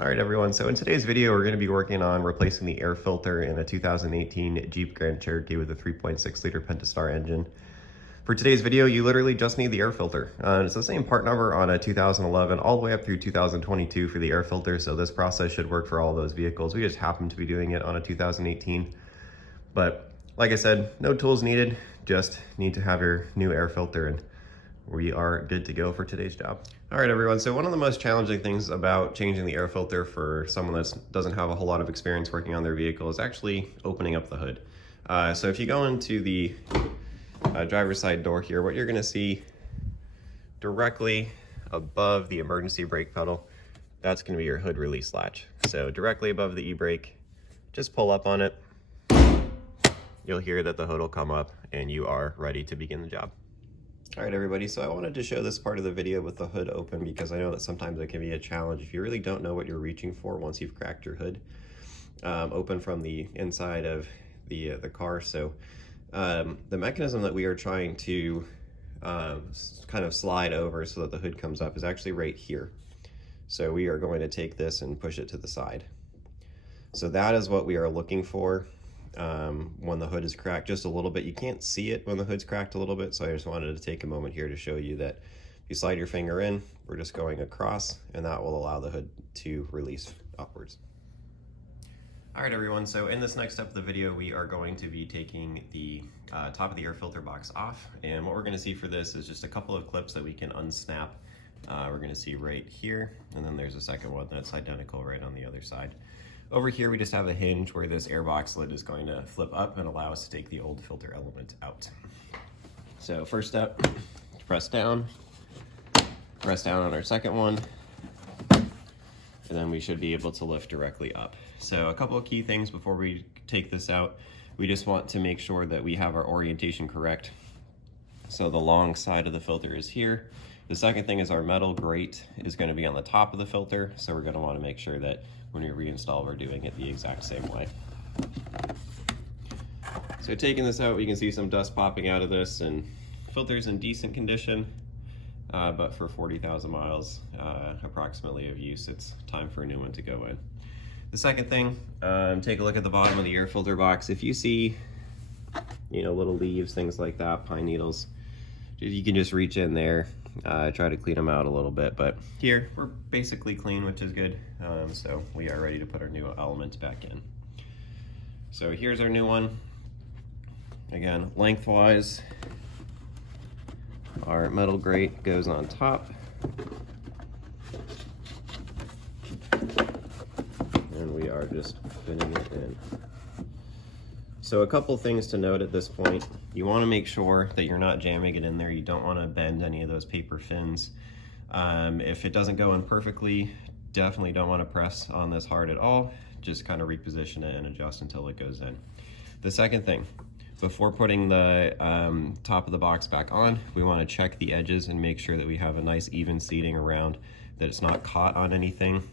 All right, everyone. So in today's video, we're going to be working on replacing the air filter in a 2018 Jeep Grand Cherokee with a 3.6 liter Pentastar engine. For today's video, you literally just need the air filter. It's the same part number on a 2011 all the way up through 2022 for the air filter. So this process should work for all those vehicles. We just happen to be doing it on a 2018. But like I said, no tools needed, just need to have your new air filter and we are good to go for today's job. All right, everyone. So one of the most challenging things about changing the air filter for someone that doesn't have a whole lot of experience working on their vehicle is actually opening up the hood. So if you go into the driver's side door here, what you're going to see directly above the emergency brake pedal, that's going to be your hood release latch. So directly above the e-brake, just pull up on it. You'll hear that the hood will come up and you are ready to begin the job. All right, everybody, so I wanted to show this part of the video with the hood open because I know that sometimes it can be a challenge if you really don't know what you're reaching for once you've cracked your hood open from the inside of the car. So the mechanism that we are trying to kind of slide over so that the hood comes up is actually right here. So we are going to take this and push it to the side. So that is what we are looking for when the hood is cracked just a little bit. You can't see it when the hood's cracked a little bit, so I just wanted to take a moment here to show you that if you slide your finger in, we're just going across, and that will allow the hood to release upwards. All right, everyone, so in this next step of the video, we are going to be taking the top of the air filter box off, and what we're going to see for this is just a couple of clips that we can unsnap. We're going to see right here, and then there's a second one that's identical right on the other side. Over here, we just have a hinge where this airbox lid is going to flip up and allow us to take the old filter element out. So first step, press down on our second one, and then we should be able to lift directly up. So a couple of key things before we take this out. We just want to make sure that we have our orientation correct. So the long side of the filter is here. The second thing is our metal grate is going to be on the top of the filter, so we're going to want to make sure that when we reinstall, we're doing it the exact same way. So taking this out, we can see some dust popping out of this, and filter's in decent condition, but for 40,000 miles approximately of use, it's time for a new one to go in. The second thing, take a look at the bottom of the air filter box. If you see, little leaves, things like that, pine needles, you can just reach in there, try to clean them out a little bit, but here we're basically clean, which is good. So we are ready to put our new element back in. So here's our new one. Again, lengthwise, our metal grate goes on top. And we are just fitting it in. So a couple things to note at this point. You want to make sure that you're not jamming it in there. You don't want to bend any of those paper fins. If it doesn't go in perfectly, definitely don't want to press on this hard at all. Just kind of reposition it and adjust until it goes in. The second thing, before putting the top of the box back on, we want to check the edges and make sure that we have a nice even seating around, that it's not caught on anything.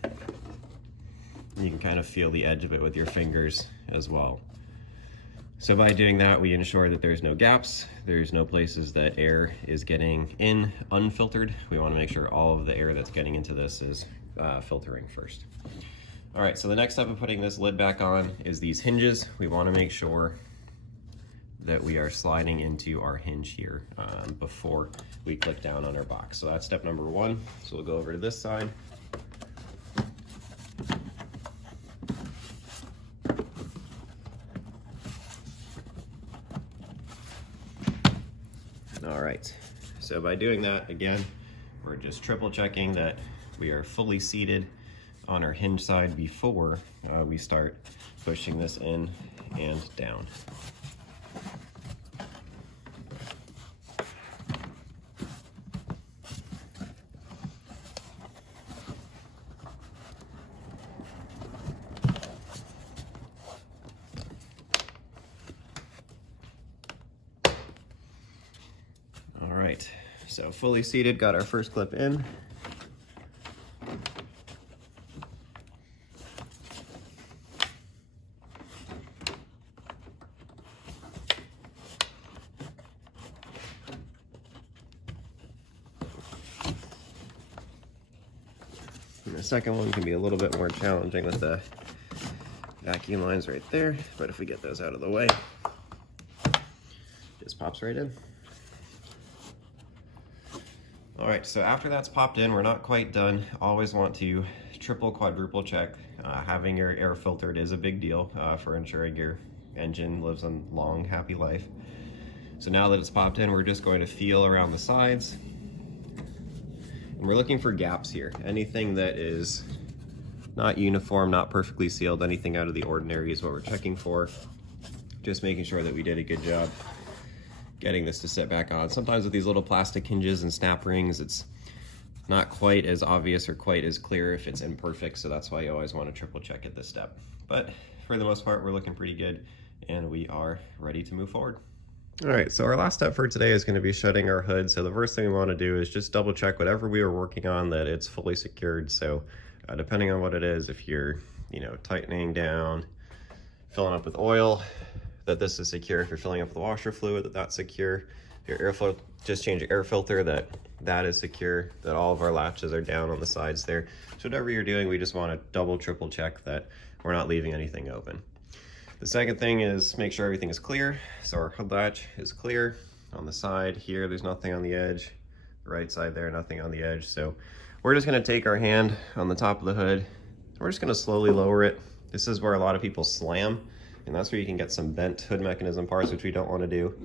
You can kind of feel the edge of it with your fingers as well. So by doing that, we ensure that there's no gaps, there's no places that air is getting in unfiltered. We want to make sure all of the air that's getting into this is filtering first. All right, so the next step of putting this lid back on is these hinges. We want to make sure that we are sliding into our hinge here before we click down on our box. So that's step number one. So we'll go over to this side. All right, so by doing that, again, we're just triple checking that we are fully seated on our hinge side before we start pushing this in and down. So fully seated, got our first clip in. And the second one can be a little bit more challenging with the vacuum lines right there, but if we get those out of the way, just pops right in. All right, so after that's popped in, we're not quite done. Always want to triple, quadruple check. Having your air filtered is a big deal for ensuring your engine lives a long, happy life. So now that it's popped in, we're just going to feel around the sides. And we're looking for gaps here. Anything that is not uniform, not perfectly sealed, anything out of the ordinary is what we're checking for. Just making sure that we did a good job getting this to sit back on. Sometimes with these little plastic hinges and snap rings, it's not quite as obvious or quite as clear if it's imperfect, so that's why you always want to triple check at this step. But for the most part, we're looking pretty good, and we are ready to move forward. All right, so our last step for today is going to be shutting our hood. So the first thing we want to do is just double check whatever we were working on that it's fully secured. So depending on what it is, if you're, tightening down, filling up with oil, that this is secure. If you're filling up with washer fluid, that's secure. If your air filter, just change your air filter, that is secure, that all of our latches are down on the sides there. So whatever you're doing, we just want to double, triple check that we're not leaving anything open. The second thing is make sure everything is clear. So our hood latch is clear. On the side here, there's nothing on the edge. The right side there, nothing on the edge. So we're just gonna take our hand on the top of the hood. We're just gonna slowly lower it. This is where a lot of people slam, and that's where you can get some bent hood mechanism parts, which we don't want to do.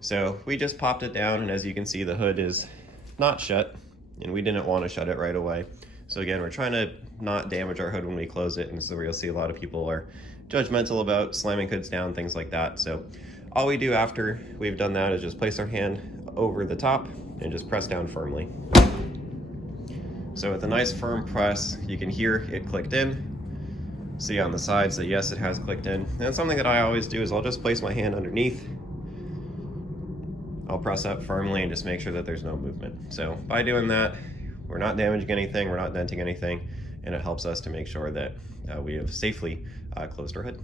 So we just popped it down, and as you can see, the hood is not shut, and we didn't want to shut it right away. So again, we're trying to not damage our hood when we close it, and this is where you'll see a lot of people are judgmental about slamming hoods down, things like that. So all we do after we've done that is just place our hand over the top and just press down firmly. So with a nice firm press, you can hear it clicked in. See on the sides that yes, it has clicked in. And something that I always do is I'll just place my hand underneath. I'll press up firmly and just make sure that there's no movement. So by doing that, we're not damaging anything, we're not denting anything, and it helps us to make sure that we have safely closed our hood.